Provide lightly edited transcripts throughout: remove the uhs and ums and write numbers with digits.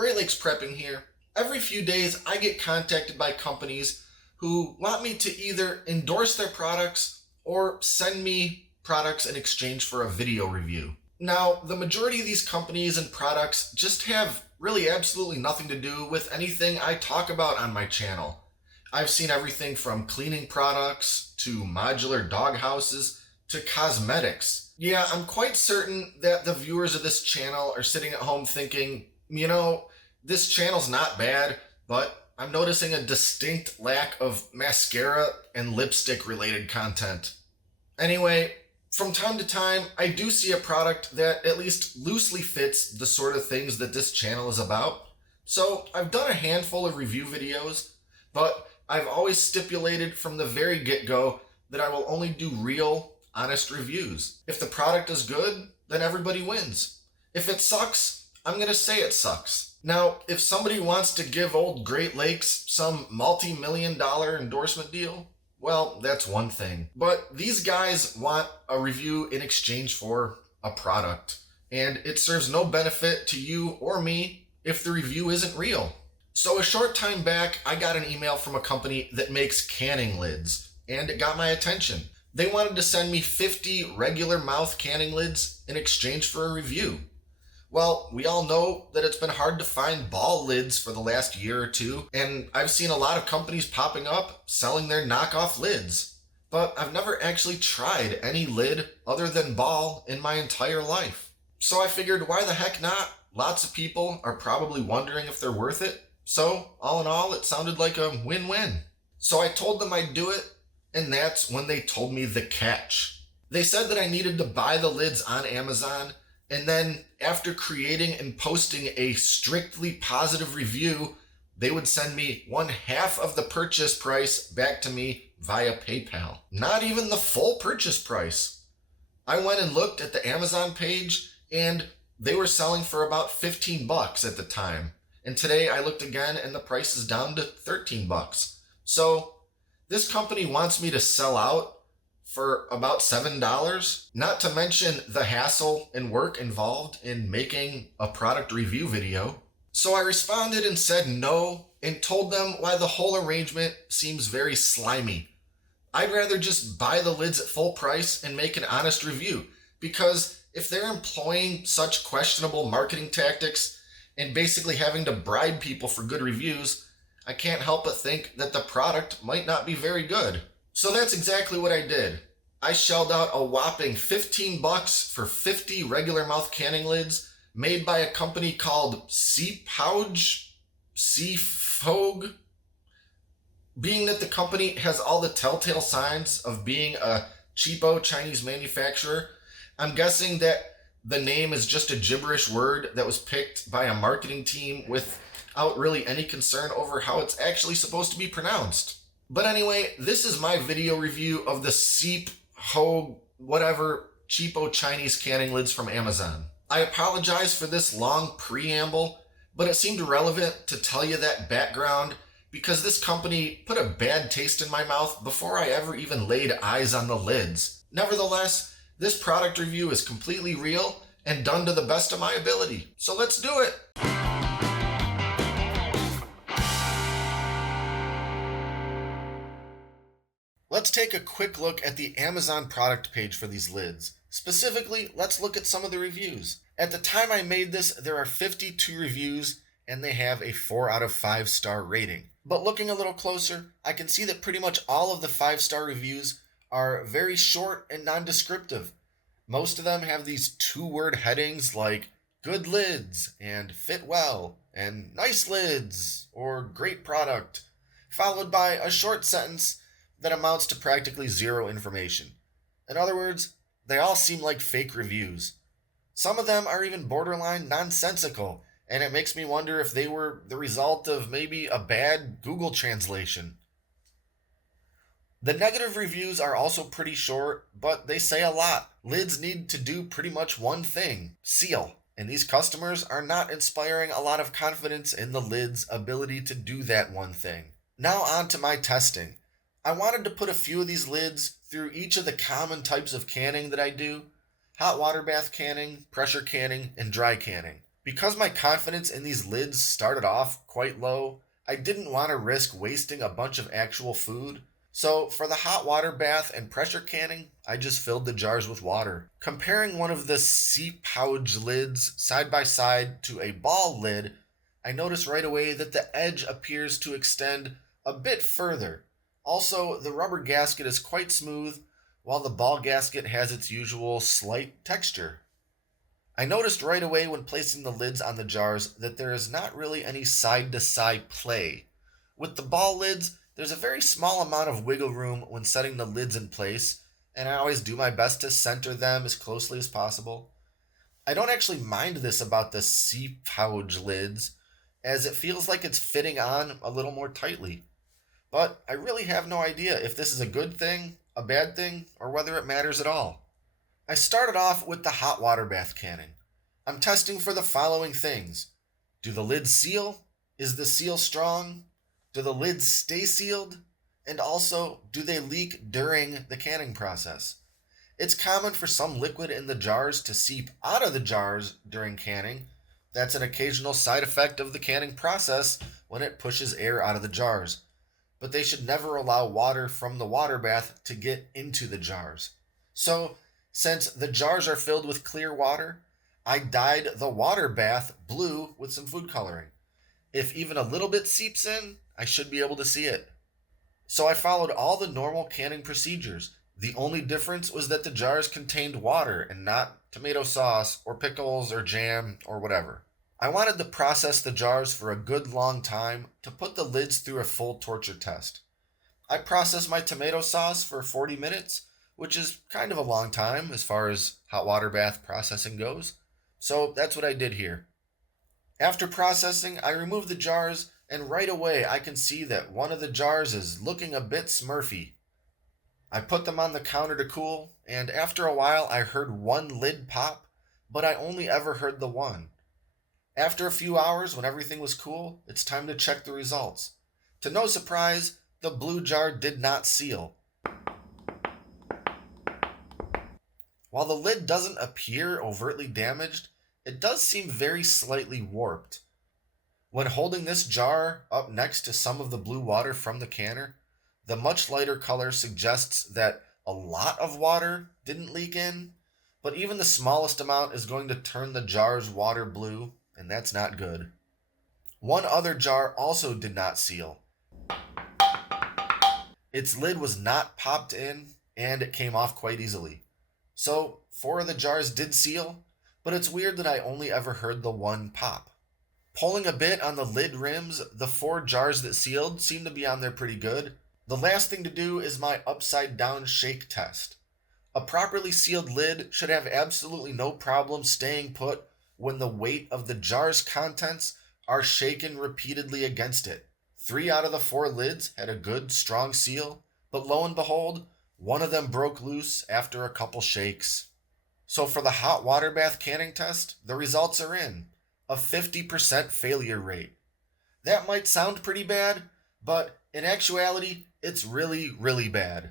Great Lakes Prepping here. Every few days I get contacted by companies who want me to either endorse their products or send me products in exchange for a video review. Now, the majority of these companies and products just have really absolutely nothing to do with anything I talk about on my channel. I've seen everything from cleaning products to modular dog houses to cosmetics. Yeah, I'm quite certain that the viewers of this channel are sitting at home thinking, this channel's not bad, but I'm noticing a distinct lack of mascara and lipstick related content. Anyway, from time to time, I do see a product that at least loosely fits the sort of things that this channel is about. So I've done a handful of review videos, but I've always stipulated from the very get-go that I will only do real, honest reviews. If the product is good, then everybody wins. If it sucks, I'm gonna say it sucks. Now, if somebody wants to give old Great Lakes some multi-million-dollar endorsement deal, well, that's one thing. But these guys want a review in exchange for a product, and it serves no benefit to you or me if the review isn't real. So a short time back, I got an email from a company that makes canning lids, and it got my attention. They wanted to send me 50 regular mouth canning lids in exchange for a review. Well, we all know that it's been hard to find ball lids for the last year or two, and I've seen a lot of companies popping up selling their knockoff lids. But I've never actually tried any lid other than ball in my entire life. So I figured, why the heck not? Lots of people are probably wondering if they're worth it. So, all in all, it sounded like a win-win. So I told them I'd do it, and that's when they told me the catch. They said that I needed to buy the lids on Amazon, and then after creating and posting a strictly positive review, they would send me 1/2 of the purchase price back to me via PayPal. Not even the full purchase price. I went and looked at the Amazon page, and they were selling for about $15 at the time. And today I looked again and the price is down to $13. So this company wants me to sell out for about $7, not to mention the hassle and work involved in making a product review video. So I responded and said no, and told them why the whole arrangement seems very slimy. I'd rather just buy the lids at full price and make an honest review, because if they're employing such questionable marketing tactics and basically having to bribe people for good reviews, I can't help but think that the product might not be very good. So that's exactly what I did. I shelled out a whopping $15 for 50 regular mouth canning lids made by a company called Ceephouge. Being that the company has all the telltale signs of being a cheapo Chinese manufacturer, I'm guessing that the name is just a gibberish word that was picked by a marketing team without really any concern over how it's actually supposed to be pronounced. But anyway, this is my video review of the Ceephouge, whatever, cheapo Chinese canning lids from Amazon. I apologize for this long preamble, but it seemed relevant to tell you that background because this company put a bad taste in my mouth before I ever even laid eyes on the lids. Nevertheless, this product review is completely real and done to the best of my ability. So let's do it. Let's take a quick look at the Amazon product page for these lids. Specifically, let's look at some of the reviews. At the time I made this, there are 52 reviews and they have a 4 out of 5 star rating. But looking a little closer, I can see that pretty much all of the 5-star reviews are very short and non-descriptive. Most of them have these 2-word headings like good lids and fit well and nice lids or great product, followed by a short sentence that amounts to practically zero information. In other words, they all seem like fake reviews. Some of them are even borderline nonsensical, and it makes me wonder if they were the result of maybe a bad Google translation. The negative reviews are also pretty short, but they say a lot. Lids need to do pretty much one thing: seal. And these customers are not inspiring a lot of confidence in the lid's ability to do that one thing. Now on to my testing. I wanted to put a few of these lids through each of the common types of canning that I do: hot water bath canning, pressure canning, and dry canning. Because my confidence in these lids started off quite low, I didn't want to risk wasting a bunch of actual food. So for the hot water bath and pressure canning, I just filled the jars with water. Comparing one of the Ceephouge lids side by side to a ball lid, I noticed right away that the edge appears to extend a bit further. Also, the rubber gasket is quite smooth, while the ball gasket has its usual slight texture. I noticed right away when placing the lids on the jars that there is not really any side to side play. With the ball lids, there's a very small amount of wiggle room when setting the lids in place, and I always do my best to center them as closely as possible. I don't actually mind this about the Ceephouge lids, as it feels like it's fitting on a little more tightly. But I really have no idea if this is a good thing, a bad thing, or whether it matters at all. I started off with the hot water bath canning. I'm testing for the following things. Do the lids seal? Is the seal strong? Do the lids stay sealed? And also, do they leak during the canning process? It's common for some liquid in the jars to seep out of the jars during canning. That's an occasional side effect of the canning process when it pushes air out of the jars. But they should never allow water from the water bath to get into the jars. So, since the jars are filled with clear water, I dyed the water bath blue with some food coloring. If even a little bit seeps in, I should be able to see it. So I followed all the normal canning procedures. The only difference was that the jars contained water and not tomato sauce or pickles or jam or whatever. I wanted to process the jars for a good long time to put the lids through a full torture test. I processed my tomato sauce for 40 minutes, which is kind of a long time as far as hot water bath processing goes. So that's what I did here. After processing, I removed the jars, and right away I can see that one of the jars is looking a bit smurfy. I put them on the counter to cool, and after a while I heard one lid pop, but I only ever heard the one. After a few hours, when everything was cool, it's time to check the results. To no surprise, the blue jar did not seal. While the lid doesn't appear overtly damaged, it does seem very slightly warped. When holding this jar up next to some of the blue water from the canner, the much lighter color suggests that a lot of water didn't leak in, but even the smallest amount is going to turn the jar's water blue, and that's not good. One other jar also did not seal. Its lid was not popped in, and it came off quite easily. So 4 of the jars did seal, but it's weird that I only ever heard the one pop. Pulling a bit on the lid rims, the 4 jars that sealed seem to be on there pretty good. The last thing to do is my upside down shake test. A properly sealed lid should have absolutely no problem staying put when the weight of the jar's contents are shaken repeatedly against it. 3 out of the 4 lids had a good, strong seal, but lo and behold, one of them broke loose after a couple shakes. So for the hot water bath canning test, the results are in. A 50% failure rate. That might sound pretty bad, but in actuality, it's really, really bad.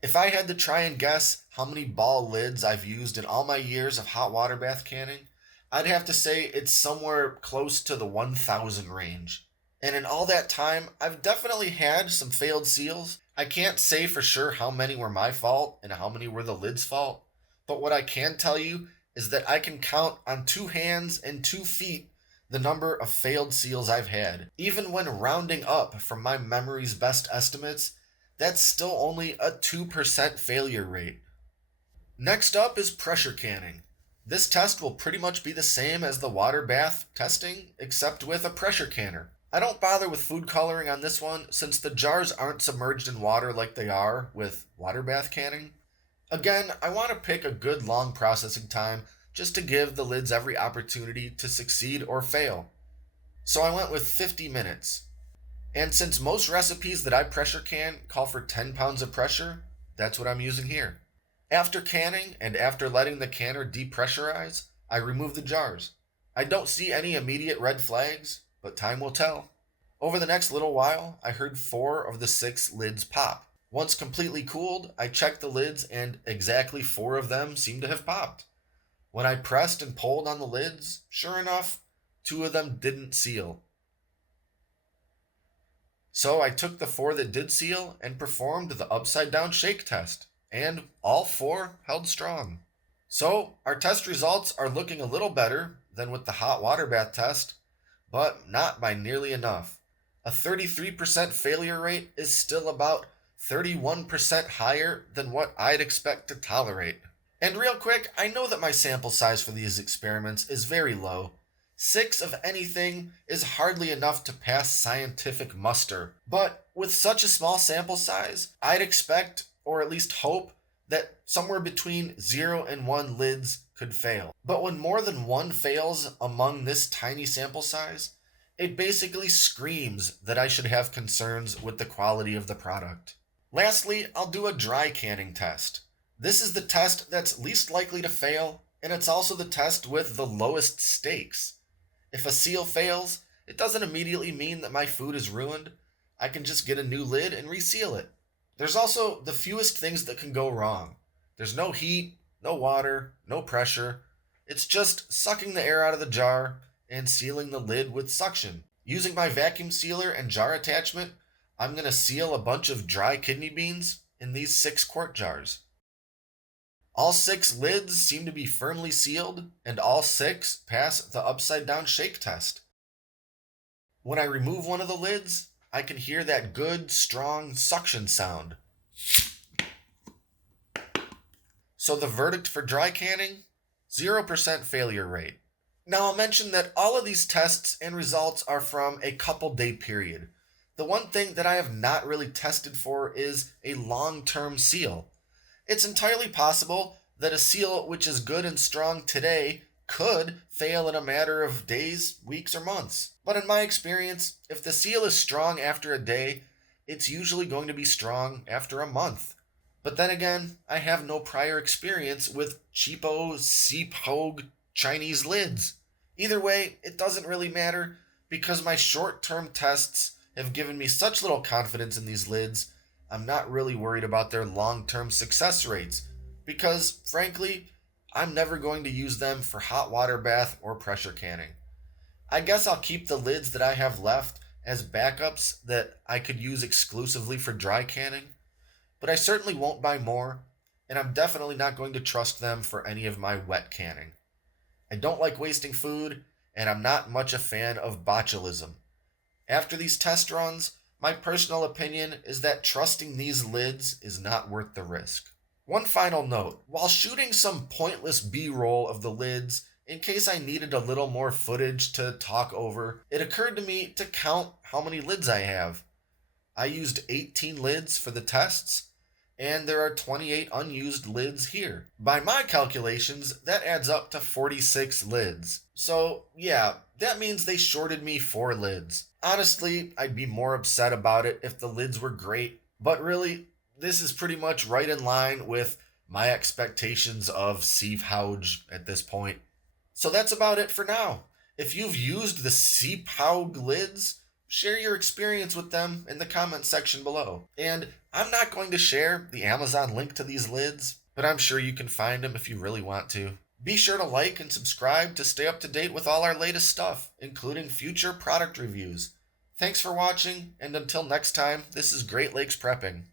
If I had to try and guess how many ball lids I've used in all my years of hot water bath canning, I'd have to say it's somewhere close to the 1,000 range. And in all that time, I've definitely had some failed seals. I can't say for sure how many were my fault and how many were the lid's fault, but what I can tell you is that I can count on 2 hands and 2 feet the number of failed seals I've had. Even when rounding up from my memory's best estimates, that's still only a 2% failure rate. Next up is pressure canning. This test will pretty much be the same as the water bath testing, except with a pressure canner. I don't bother with food coloring on this one since the jars aren't submerged in water like they are with water bath canning. Again, I want to pick a good long processing time just to give the lids every opportunity to succeed or fail. So I went with 50 minutes. And since most recipes that I pressure can call for 10 pounds of pressure, that's what I'm using here. After canning and after letting the canner depressurize, I remove the jars. I don't see any immediate red flags, but time will tell. Over the next little while, I heard 4 of the 6 lids pop. Once completely cooled, I checked the lids and exactly 4 of them seemed to have popped. When I pressed and pulled on the lids, sure enough, 2 of them didn't seal. So I took the 4 that did seal and performed the upside down shake test, and all 4 held strong. So our test results are looking a little better than with the hot water bath test, but not by nearly enough. A 33% failure rate is still about 31% higher than what I'd expect to tolerate. And real quick, I know that my sample size for these experiments is very low. 6 of anything is hardly enough to pass scientific muster. But with such a small sample size, I'd expect, or at least hope, that somewhere between 0 and 1 lids could fail. But when more than 1 fails among this tiny sample size, it basically screams that I should have concerns with the quality of the product. Lastly, I'll do a dry canning test. This is the test that's least likely to fail, and it's also the test with the lowest stakes. If a seal fails, it doesn't immediately mean that my food is ruined. I can just get a new lid and reseal it. There's also the fewest things that can go wrong. There's no heat, no water, no pressure. It's just sucking the air out of the jar and sealing the lid with suction. Using my vacuum sealer and jar attachment, I'm going to seal a bunch of dry kidney beans in these 6 quart jars. All 6 lids seem to be firmly sealed, and all 6 pass the upside down shake test. When I remove one of the lids, I can hear that good, strong suction sound. So the verdict for dry canning? 0% failure rate. Now I'll mention that all of these tests and results are from a couple day period. The one thing that I have not really tested for is a long-term seal. It's entirely possible that a seal which is good and strong today could fail in a matter of days, weeks, or months. But in my experience, if the seal is strong after a day, it's usually going to be strong after a month. But then again, I have no prior experience with cheapo Ceephouge Chinese lids. Either way, it doesn't really matter because my short-term tests have given me such little confidence in these lids. I'm not really worried about their long-term success rates because, frankly, I'm never going to use them for hot water bath or pressure canning. I guess I'll keep the lids that I have left as backups that I could use exclusively for dry canning, but I certainly won't buy more, and I'm definitely not going to trust them for any of my wet canning. I don't like wasting food, and I'm not much a fan of botulism. After these test runs, my personal opinion is that trusting these lids is not worth the risk. One final note, while shooting some pointless B-roll of the lids, in case I needed a little more footage to talk over, it occurred to me to count how many lids I have. I used 18 lids for the tests, and there are 28 unused lids here. By my calculations, that adds up to 46 lids. So, yeah, that means they shorted me 4 lids. Honestly, I'd be more upset about it if the lids were great, but really, this is pretty much right in line with my expectations of Ceephouge at this point. So that's about it for now. If you've used the Ceephouge lids, share your experience with them in the comment section below. And I'm not going to share the Amazon link to these lids, but I'm sure you can find them if you really want to. Be sure to like and subscribe to stay up to date with all our latest stuff, including future product reviews. Thanks for watching, and until next time, this is Great Lakes Prepping.